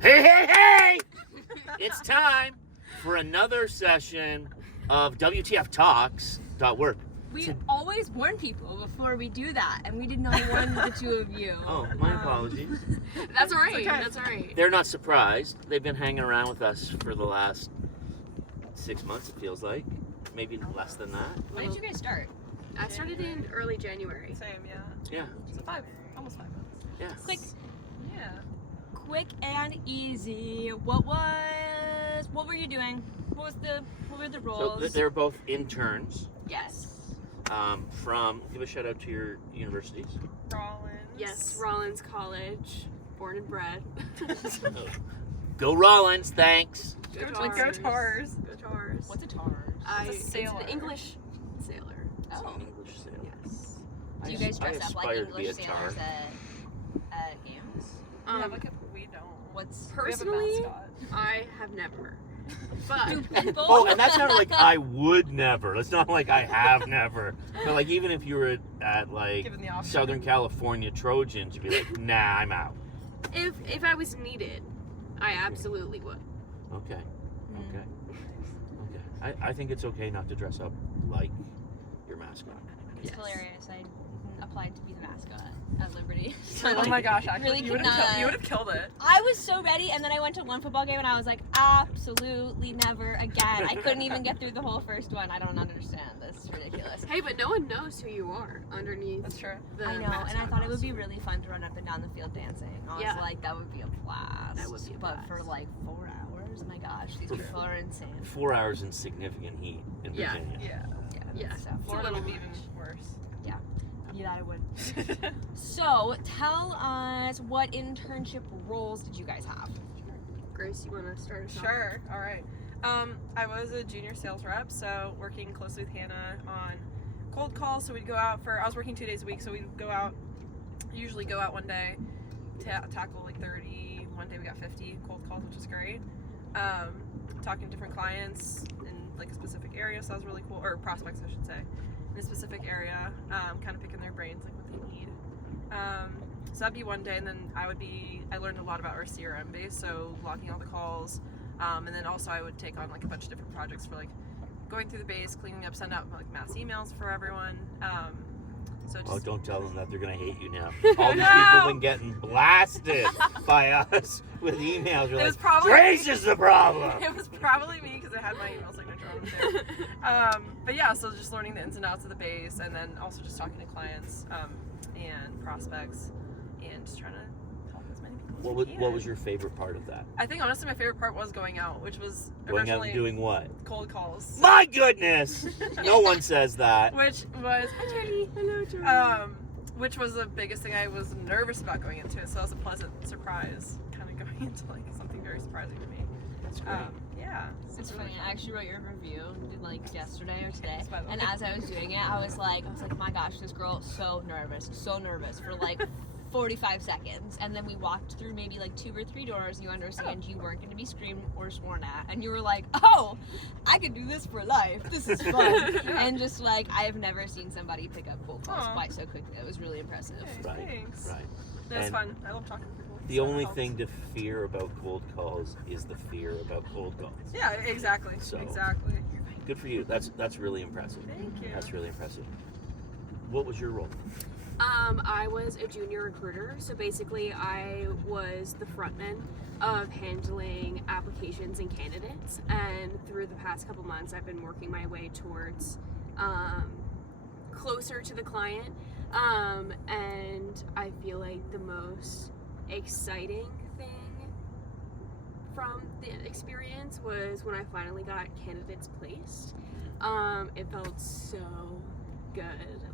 Hey! It's time for another session of WTF Talks.work. We always warn people before we do that, and we did not warn the two of you. Oh, my apologies. That's all right. Okay. That's all right. They're not surprised. They've been hanging around with us for the last 6 months, it feels like. Maybe less than that. When did you guys start? I started in early January. Same, yeah. Yeah. So almost 5 months. Yeah. Quick and easy. What were you doing? What were the So roles? they're both interns Yes. give a shout out to your universities. Rollins. Yes, Rollins College, born and bred. Go Rollins, thanks. Go Tars. Go Tars. What's a TARS? It's a sailor. It's an English sailor. Oh. An English sailor. Yes. Do you guys I dress up like aspire to be English a tar. sailors at games? We don't. What's Personally, we have a mascot. I have never. But do people? Oh, and that's not like I would never. It's not like I have never. But like even if you were at like Given the option. Southern California Trojans, you'd be like, nah, I'm out. if I was needed, I absolutely would. Okay. Okay. Okay. I think it's okay not to dress up like your mascot. It's Yes. hilarious. I applied to be the mascot at Liberty. Oh my gosh, actually, really you would cannot- have killed it. I was so ready, and then I went to one football game, and I was like, absolutely never again. I couldn't even get through the whole first one. I don't understand. This is ridiculous. Hey, but no one knows who you are underneath. That's true. The I know, and I mascot thought it would be costume. really fun to run up and down the field dancing. I was Yeah. like, that would be a blast. That would be a But for blast. like 4 hours, my gosh, these people are insane. 4 hours in significant heat in Yeah. Virginia. Yeah. Yeah. So, Florida little would be even much. worse. yeah, I would. So, tell us what internship roles did you guys have? Grace, you want to start us off? Sure. All right. I was a junior sales rep, so working closely with Hannah on cold calls. So we'd go out I was working 2 days a week, so we'd usually go out one day, tackle like 30. One day we got 50 cold calls, which is great. Talking to different clients in like a specific area, so that was really cool, or prospects, I should say, in a specific area, kind of picking their brains, like what they need. So that'd be one day, and then I learned a lot about our CRM base, so logging all the calls, and then also I would take on like a bunch of different projects for like going through the base, cleaning up, send out like mass emails for everyone. So just Oh, don't tell them that they're gonna hate you now. All these people have been getting blasted by us with emails. You're It was like, probably- Grace is the problem. it was probably me because I had my email signature on it too. But yeah, so just learning the ins and outs of the base, and then also just talking to clients and prospects, and just trying to help as many people as we can. What was your favorite part of that? I think honestly my favorite part was going out, which was Going out originally and doing what? cold calls. My goodness! No one says that. Which was Hello, Jordan. which was the biggest thing I was nervous about going into it, so that was a pleasant surprise, kind of going into like something very surprising to me. That's great. Yeah, It's funny. I actually wrote your review like yesterday or today, By the way. and as I was doing it, I was like, my gosh, this girl so nervous for like 45 seconds, and then we walked through maybe like 2 or 3 doors. You understand you weren't going to be screamed or sworn at, and you were like, oh, I could do this for life. This is fun. And just like I have never seen somebody pick up cold calls Aw. quite so quickly. It was really impressive. Okay. Right. Thanks. Right. That's And fun. I love talking to people. The so it only helps. thing to fear about cold calls is the fear about cold calls. Yeah, exactly. So- Exactly. Good for you. That's really impressive. Thank you. That's really impressive. What was your role? I was a junior recruiter, so basically I was the frontman of handling applications and candidates, and through the past couple months I've been working my way towards closer to the client, and I feel like the most exciting thing from the experience was when I finally got candidates placed. It felt so good.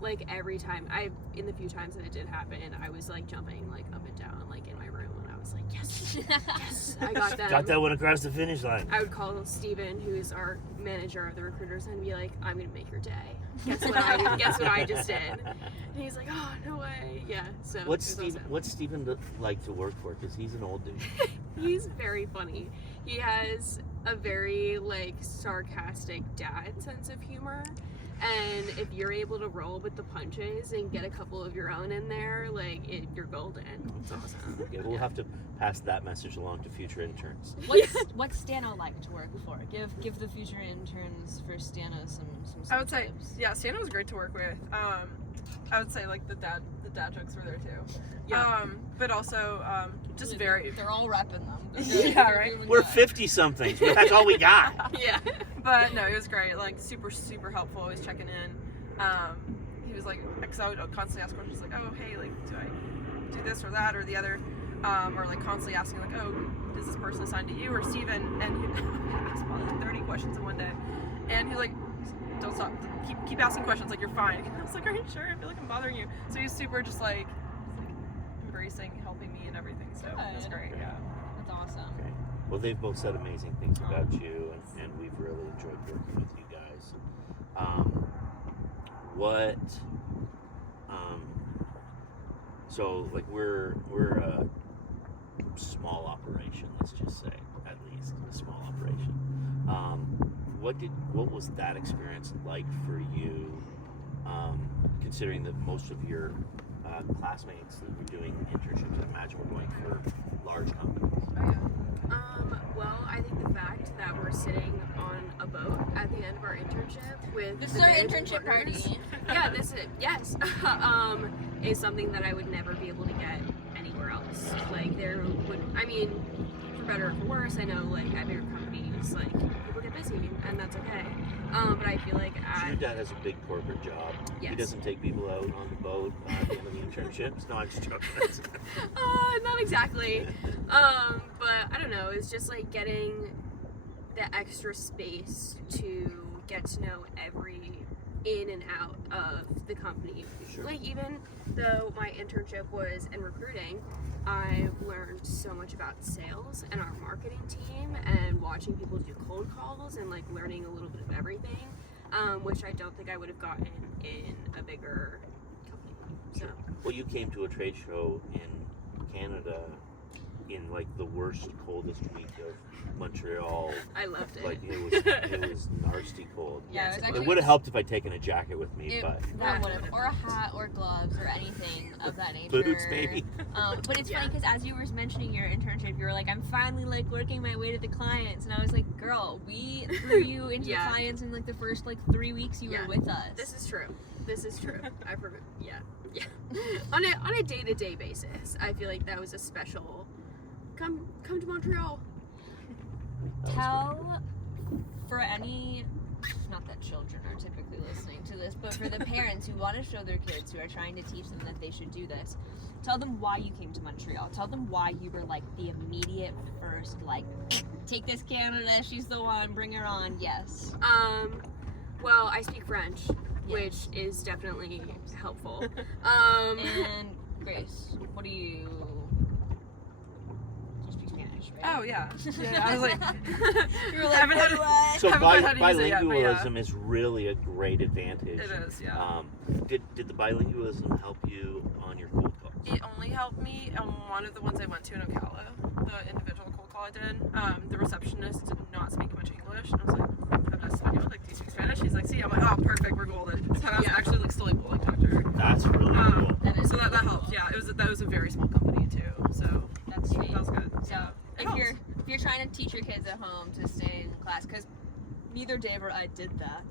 Like every time, in the few times that it did happen, I was like jumping like up and down like in my room, and I was like, yes, yes, I got them. Got that one across the finish line. I would call Steven, who's our manager of the recruiters, and be like, I'm gonna make your day. Guess what I just did? And he's like, oh, no way. Yeah, so What's it was Steven like to work for? Because he's an old dude. awesome. He's very funny. He has a very like sarcastic dad sense of humor. And if you're able to roll with the punches and get a couple of your own in there, like, you're golden. It's awesome. Okay, we'll have to pass that message along to future interns. What's Stana like to work for? Give the future interns for Stana some I would say, tips. yeah, Stana was great to work with. I would say like the dad jokes were there too. Yeah. But also just They're very. They're all repping them. Yeah, right. We're 50-somethings. That's all we got. Yeah. But no, he was great. Like super helpful. Always checking in. He was like, because I would constantly ask questions like, oh hey, like do I do this or that or the other, or like constantly asking like, oh, is this person assigned to you or Steven? And he asked probably like 30 questions in one day, and he's like, don't stop, keep asking questions, like you're fine. I was like, are you sure? I feel like I'm bothering you. So he was super just like embracing, helping me and everything. So it was Good. great. Yeah. That's awesome. Okay. Well, they've both said amazing things about you, and we've really enjoyed working with you guys. So like we're a small operation, let's just say, at least a small operation. What was that experience like for you, considering that most of your classmates that were doing internships, I imagine, were going for large companies? Well, I think the fact that we're sitting on a boat at the end of our internship with This the is our managing internship partners- party. Yeah, this is yes. Is something that I would never be able to get anywhere else. Like there would, I mean, for better or for worse, I know like at bigger companies, like people get busy, and that's okay. But I feel like So your dad has a big corporate job. He Yes. doesn't take people out on the boat at the end of the internships. No, I'm just joking. not exactly. But I don't know. It's just like getting the extra space to get to know every in and out of the company. Sure. Like even though my internship was in recruiting, I've learned so much about sales and our marketing team and watching people do cold calls and like learning a little bit of everything, which I don't think I would have gotten in a bigger company. So Well, you came to a trade show in Canada in like the worst, coldest week of Montreal. I loved it. Like it was nasty cold. Yeah, it was It actually. would have helped if I'd taken a jacket with me, It, but that would have, or a hat, or gloves, or anything of that nature. boots maybe. But it's Yeah. funny because as you were mentioning your internship, you were like, "I'm finally like working my way to the clients," and I was like, "Girl, we threw you into Yeah. the clients in like the first like 3 weeks you Yeah. were with us." This is true. This is true. I forgot. Yeah. On a day-to-day basis, I feel like that was a special. Come to Montreal. That was Tell for any, not that children are typically listening to this, but for the parents who want to show their kids, who are trying to teach them that they should do this, tell them why you came to Montreal. Tell them why you were like the immediate first, like, take this Canada, she's the one, bring her on, yes. Well, I speak French, Yeah. which is definitely helpful. And Grace, what do you speak Spanish, right? Oh yeah. Yeah. I was like, You were like, haven't had what? So haven't learned how to use it yet, but yeah. bilingualism is really a great advantage. It is, yeah. Did the bilingualism help you on your cold calls? It only helped me on one of the ones I went to in Ocala, the individual cold call I did. The receptionist did not speak much English, and I was like, "Hablas español? Like, do you speak Spanish?" She's like, "See." I'm like, "Oh, perfect, we're golden." So I was Yeah. actually like still able to like talk to her. That's really cool. That is So that helped. Yeah, that was a very small company too. So That's sweet. that was good. So It if helps. you're trying to teach your kids at home to stay in class, because neither Dave or I did that,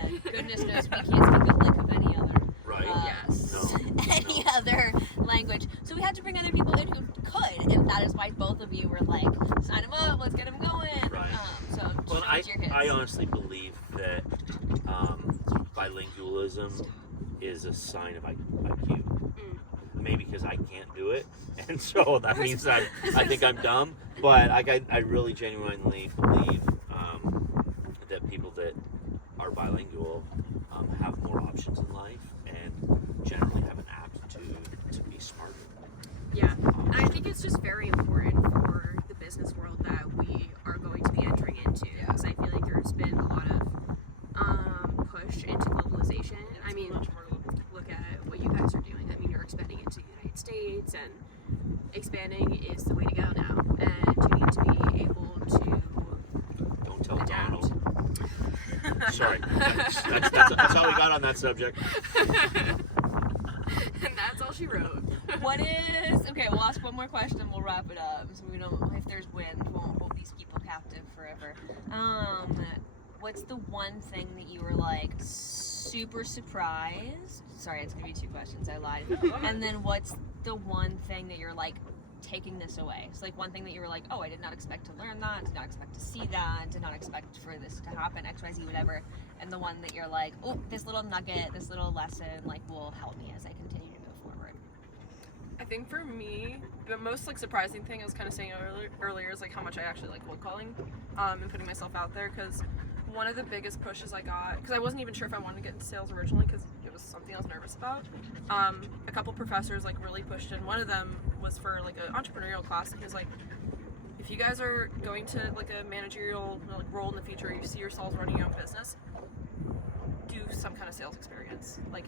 and goodness knows we can't speak a lick of any other Right? Yes. No. any other language. So we had to bring other people in who could, and that is why both of you were like, sign them up, let's get them going. Right. So Well, teach your kids. I honestly believe that bilingualism is a sign of IQ. Maybe because I can't do it, and so that means I think I'm dumb. But I really genuinely believe that people that are bilingual have more options in life and generally have an aptitude to be smarter. Yeah, and I think it's just very important for the business world that we are going to be entering into. Because I feel like there's been a lot of push into globalization. I mean, look at what you guys are doing. I mean, you're expanding into the United States, and expanding is the way to go now. And you need to be able to Don't tell adapt. Donald. Sorry. That's how we got on that subject. And that's all she wrote. What is okay? We'll ask one more question. We'll wrap it up. So we don't. If there's wind, won't hold these people captive forever. What's the one thing that you were like super surprised? Sorry, it's gonna be 2 questions. I lied. And then what's the one thing that you're like taking this away? So like one thing that you were like, oh, I did not expect to learn that. Did not expect to see that. Did not expect for this to happen. X, Y, Z, whatever. And the one that you're like, oh, this little nugget, this little lesson, like will help me as I continue to move forward. I think for me, the most like surprising thing I was kind of saying earlier is like how much I actually like cold calling, and putting myself out there. Because one of the biggest pushes I got, because I wasn't even sure if I wanted to get into sales originally, because it was something I was nervous about. A couple professors like really pushed in. One of them was for like an entrepreneurial class, and he was like, if you guys are going to like a managerial like role in the future, you see yourselves running your own business, do some kind of sales experience. Like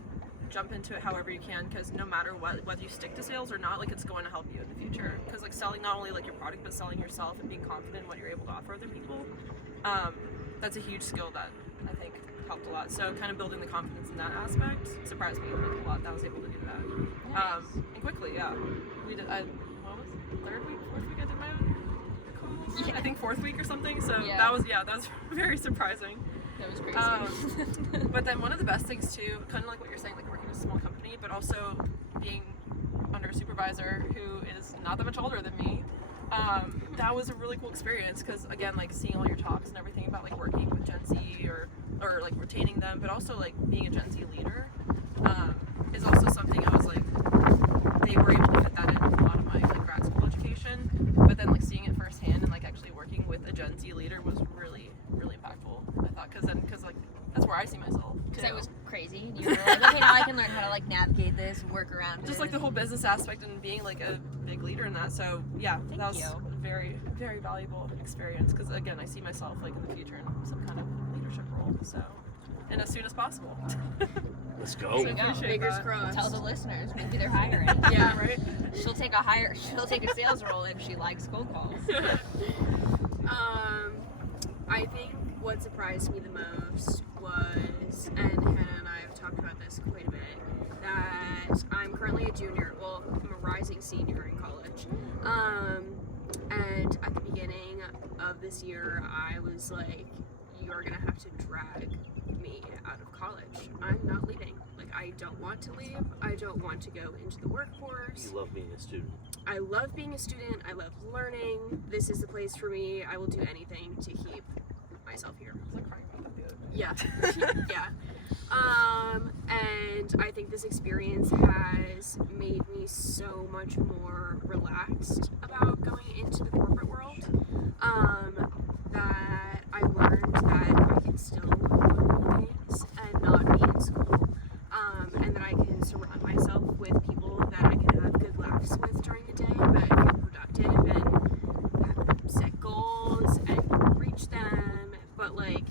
jump into it however you can, because no matter what, whether you stick to sales or not, like it's going to help you in the future. Because like selling not only like your product, but selling yourself and being confident in what you're able to offer other people, that's a huge skill that I think helped a lot. So kind of building the confidence in that aspect surprised me like, a lot that I was able to do that. Nice. And quickly, yeah. We did. What was it? 3rd week, 4th week I did my own calls? Yeah. I think 4th week or something. So Yeah. that was very surprising. That was crazy. But then one of the best things too, kind of like what you're saying, like working with a small company, but also being under a supervisor who is not that much older than me. That was a really cool experience because again, like seeing all your talks and everything about like working with Gen Z or like retaining them, but also like being a Gen Z leader is also something I was like, they were able to fit that in a lot of my like grad school education, but then like seeing it firsthand and like actually working with a Gen Z leader was really, really impactful. I thought because like that's where I see myself. Because I too. was crazy, and you were like, okay, now I can learn how to like navigate this and work around Just it. like the whole business aspect and being like a big leader in that. So yeah, Thank that was you. a very, very valuable experience because again, I see myself like in the future in some kind of leadership role. So, and as soon as possible. Let's So go. There you go. appreciate Fingers that. crossed. Tell the listeners, maybe they're hiring. Yeah. Right. She'll take a sales role if she likes cold calls. I think what surprised me the most was, and Hannah and I have talked about this quite a bit, that I'm currently a junior, well, I'm a rising senior in college. And at the beginning of this year, I was like, you're gonna have to drag me out of college. I'm not leaving. Like, I don't want to leave. I don't want to go into the workforce. You love being a student. I love being a student. I love learning. This is the place for me. I will do anything to keep myself here. I was like crying about that the other day. Yeah. Yeah. And I think this experience has made me so much more relaxed about going into the corporate world. That I learned that I can still do things and not be in school. And that I can surround myself with people that I can have good laughs with during the day, but feel productive and set goals and reach them, but like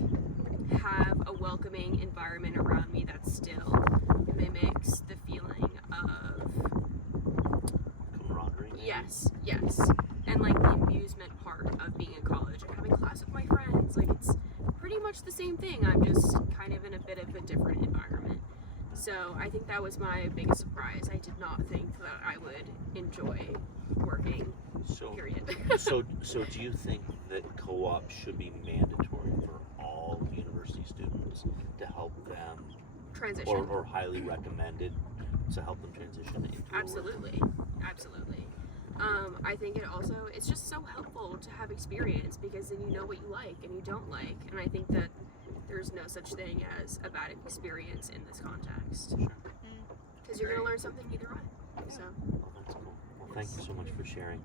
have a welcoming environment around me that still mimics the feeling of Camaraderie. yes, and like the amusement part of being in college and having class with my friends. Like it's pretty much the same thing. I'm just kind of in a bit of a different environment. So I think that was my biggest surprise. I did not think that I would enjoy working. So, Period. so do you think that co-op should be mandatory for all university students to help them, Transition. or highly recommended to help them transition into a Absolutely. I think it's just so helpful to have experience because then you know what you like and you don't like. And I think that there's no such thing as a bad experience in this context. Sure. Because you're going to learn something either way. So, Well, that's cool. Well, thank you so much for sharing.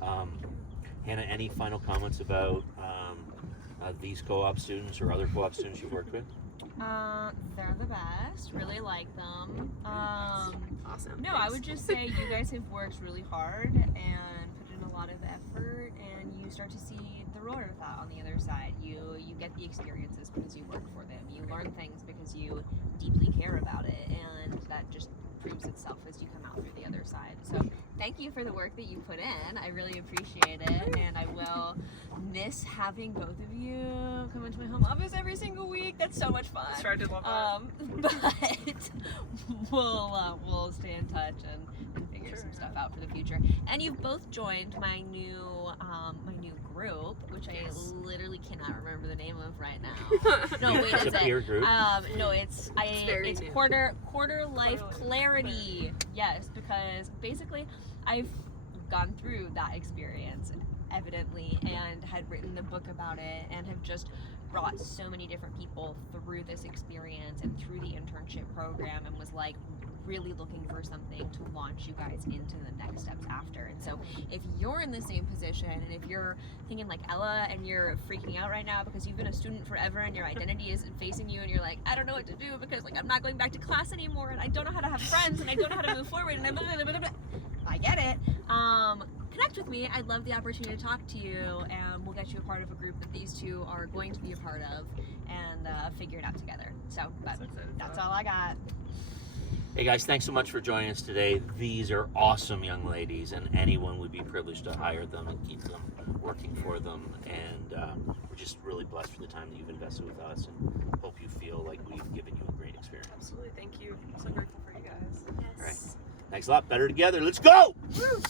Hannah, any final comments about these co-op students or other co-op students you've worked with? They're the best. Really like them. awesome. No, I would just say you guys have worked really hard and put in a lot of effort, and you start to see the reward of that on the other side. You get the experiences because you work for them. You learn things because you deeply care about it, and that just proves itself as you come out through the other side. So thank you for the work that you put in. I really appreciate it, and I will miss having both of you come into my home office every single week. That's so much fun. Sure, I did love that. But we'll stay in touch and figure some stuff out for the future. And you've both joined my new group, which I literally cannot remember the name of right now. No, wait, It's is a peer it? group. No, it's very it's new. quarter life clarity. Yes, because basically I've gone through that experience evidently and had written the book about it and have just brought so many different people through this experience and through the internship program, and was like really looking for something to launch you guys into the next steps after. And so if you're in the same position, and if you're thinking like Ella and you're freaking out right now because you've been a student forever and your identity isn't facing you, and you're like, I don't know what to do because like I'm not going back to class anymore and I don't know how to have friends and I don't know how to move forward and I get it. Connect with me. I'd love the opportunity to talk to you, and we'll get you a part of a group that these two are going to be a part of, and figure it out together. So, but that's all I got. Hey guys, thanks so much for joining us today. These are awesome young ladies, and anyone would be privileged to hire them and keep them working for them. And we're just really blessed for the time that you've invested with us, and hope you feel like we've given you a great experience. Absolutely, thank you. I'm so grateful for you guys. Yes. All right. Thanks a lot. Better together. Let's go! Woo.